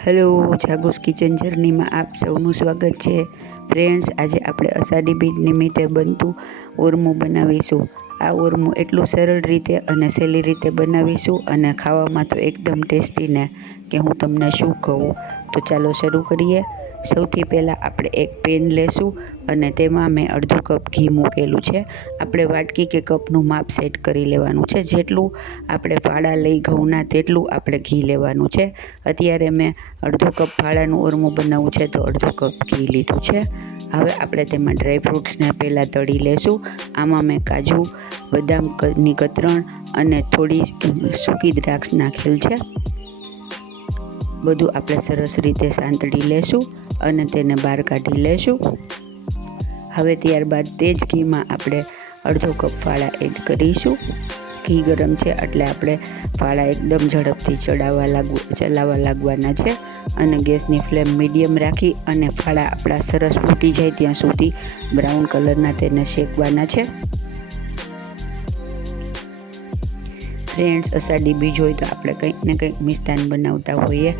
Hello, જાગુસ kitchen જર્નીમાં આપ સૌનું સ્વાગત છે. ફ્રેન્ડ્સ, આજે આપણે અષાઢી બીજ નિમિત્તે બનતું ઓરમું બનાવીશું. આ ઓરમું એટલું સરળ રીતે અને સહેલી રીતે બનાવીશું અને ખાવામાં તો એકદમ ટેસ્ટી ને કે હું તમને શું કહું. તો ચાલો શરૂ કરીએ. સૌથી પહેલાં આપણે એક પેન લેશું અને તેમાં મેં અડધો કપ ઘી મૂકેલું છે. આપણે વાટકી કે કપનું માપ સેટ કરી લેવાનું છે. જેટલું આપણે ફાળા લઈ ઘઉંના તેટલું આપણે ઘી લેવાનું છે. અત્યારે મેં અડધો કપ ફાળાનું ઓરમું બનાવવું છે તો અડધો કપ ઘી લીધું છે. હવે આપણે તેમાં ડ્રાયફ્રૂટ્સને પહેલાં તળી લેશું. આમાં મેં કાજુ, બદામની કતરણ અને થોડી સૂકી દ્રાક્ષ નાખેલ છે. બધું આપણે સરસ રીતે સાંતળી લેશું અને તેને બહાર કાઢી લેશું. હવે ત્યારબાદ તે જ ઘીમાં આપણે અડધો કપ ફાળા એડ કરીશું. ઘી ગરમ છે એટલે આપણે ફાળા એકદમ ઝડપથી ચલાવવા લાગવાના છે અને ગેસની ફ્લેમ મીડિયમ રાખી અને ફાળા આપણા સરસ ફૂટી જાય ત્યાં સુધી બ્રાઉન કલરના તેને શેકવાના છે. ફ્રેન્ડ્સ, અષાઢી બીજ હોય તો આપણે કંઈક ને કંઈક મિષ્ટાન બનાવતા હોઈએ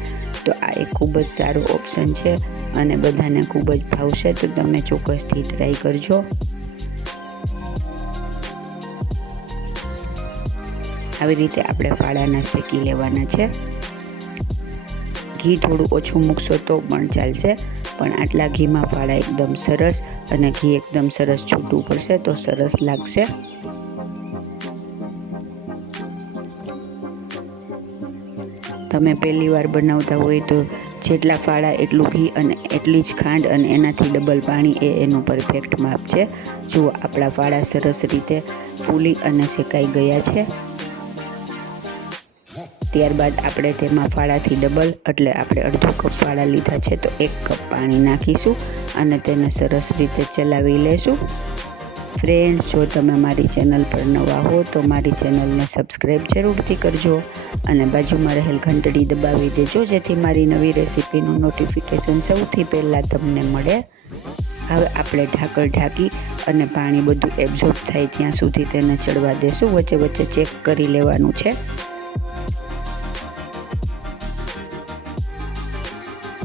તો આ એક ખૂબ જ સારો ઓપ્શન છે અને બધાને ખૂબ જ ભાવશે, તો તમે ચોક્કસથી ટ્રાય કરજો. આવી રીતે આપણે ફાળાના શેકી લેવાના છે. ઘી થોડું ઓછું મૂકશો તો પણ ચાલશે, પણ આટલા ઘીમાં ફાળા એકદમ સરસ અને ઘી એકદમ સરસ છૂટું પડશે તો સરસ લાગશે. તમે પહેલી વાર બનાવતા હોય તો જેટલા ફાળા એટલું ઘી અને એટલી જ ખાંડ અને એનાથી ડબલ પાણી એ એનું પરફેક્ટ માપ છે. જુઓ, આપણા ફાળા સરસ રીતે ફૂલી અને શેકાઈ ગયા છે. ત્યારબાદ આપણે તેમાં ફાળાથી ડબલ એટલે આપણે અડધો કપ ફાળા લીધા છે તો 1 કપ પાણી નાખીશું અને તેને સરસ રીતે ચલાવી લેશું. ફ્રેન્ડ્સ, જો તમે મારી ચેનલ પર નવા હો તો મારી ચેનલને સબસ્ક્રાઈબ જરૂરથી કરજો અને બાજુમાં રહેલ ઘંટડી દબાવી દેજો જેથી મારી નવી રેસીપીનું નોટિફિકેશન સૌથી પહેલાં તમને મળે. હવે આપણે ઢાંકણ ઢાંકી અને પાણી બધું એબ્ઝોર્બ થાય ત્યાં સુધી તેને ચડવા દેશું. વચ્ચે વચ્ચે ચેક કરી લેવાનું છે.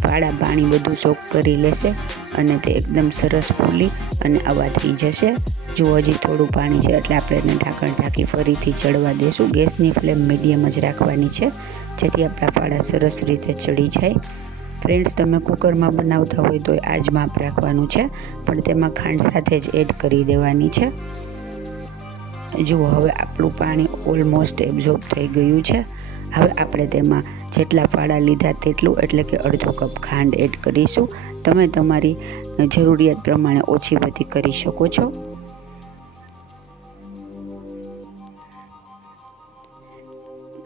ફાળા પાણી બધું સોક કરી લેશે અને તે એકદમ સરસ ફૂલી અને આવા થઈ જશે. જો હજી થોડું પાણી છે એટલે આપણે એને ઢાંકણ ઢાંકી ફરીથી ચડવા દેશું. ગેસની ફ્લેમ મીડિયમ જ રાખવાની છે જેથી આપણા ફાળા સરસ રીતે ચડી જાય. ફ્રેન્ડ્સ, તમે કુકરમાં બનાવતા હોય તો આ જ માપ રાખવાનું છે, પણ તેમાં ખાંડ સાથે જ એડ કરી દેવાની છે. જુઓ, હવે આપણું પાણી ઓલમોસ્ટ એબ્ઝોર્બ થઈ ગયું છે. હવે આપણે તેમાં જેટલા ફાળા લીધા તેટલું એટલે કે અડધો કપ ખાંડ એડ કરીશું. તમે તમારી જરૂરિયાત પ્રમાણે ઓછી વધી કરી શકો છો.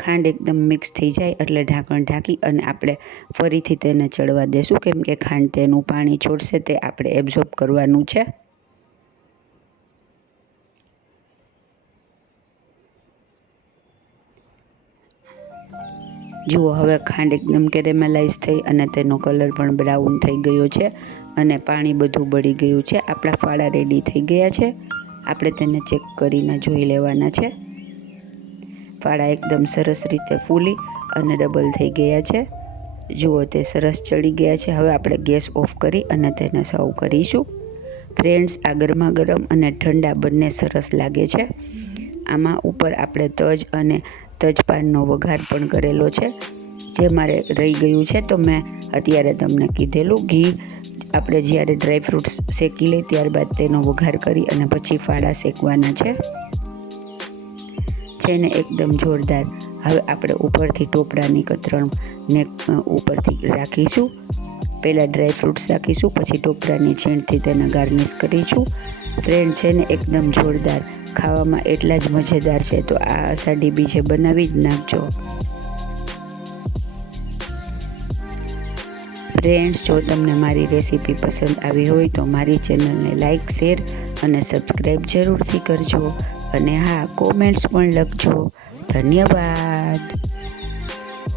ખાંડ એકદમ મિક્સ થઈ જાય એટલે ઢાંકણ ઢાંકી અને આપણે ફરીથી તેને ચડવા દેશું, કેમ કે ખાંડ તેનું પાણી છોડશે તે આપણે એબ્ઝોર્બ કરવાનું છે. જુઓ, હવે ખાંડ એકદમ કેરેમલાઇઝ થઈ અને તેનો કલર પણ બ્રાઉન થઈ ગયો છે અને પાણી બધું બળી ગયું છે. આપણા ફાળા રેડી થઈ ગયા છે. આપણે તેને ચેક કરીને જોઈ લેવાના છે. ફાળા એકદમ સરસ રીતે ફૂલી અને ડબલ થઈ ગયા છે. જુઓ, તે સરસ ચડી ગયા છે. હવે આપણે ગેસ ઓફ કરી અને તેને સર્વ કરીશું. ફ્રેન્ડ્સ, આ ગરમા ગરમ અને ઠંડા બંને સરસ લાગે છે. આમાં ઉપર આપણે તજ અને તજપાનનો વઘાર પણ કરેલો છે જે મારે રહી ગયું છે તો મેં અત્યારે તમને કીધેલું. ઘી આપણે જ્યારે ડ્રાયફ્રૂટ્સ શેકી લઈએ ત્યારબાદ તેનો વઘાર કરી અને પછી ફાળા શેકવાના છે ને એકદમ જોરદાર. હવે આપણે ઉપરથી ટોપરાની કતરણને ઉપરથી રાખીશું. પહેલાં ડ્રાયફ્રૂટ્સ રાખીશું, પછી ટોપરાની છીણથી તેને ગાર્નિશ કરીશું. ફ્રેન્ડ, છે ને એકદમ જોરદાર, ખાવામાં એટલા જ મજેદાર છે તો આ અષાઢી બીજે બનાવી જ નાખજો. ફ્રેન્ડ્સ, જો તમને મારી રેસીપી પસંદ આવી હોય તો મારી ચેનલને લાઈક, શેર અને સબસ્ક્રાઈબ જરૂરથી કરજો અને હા, કોમેન્ટ્સ પણ લખજો. ધન્યવાદ.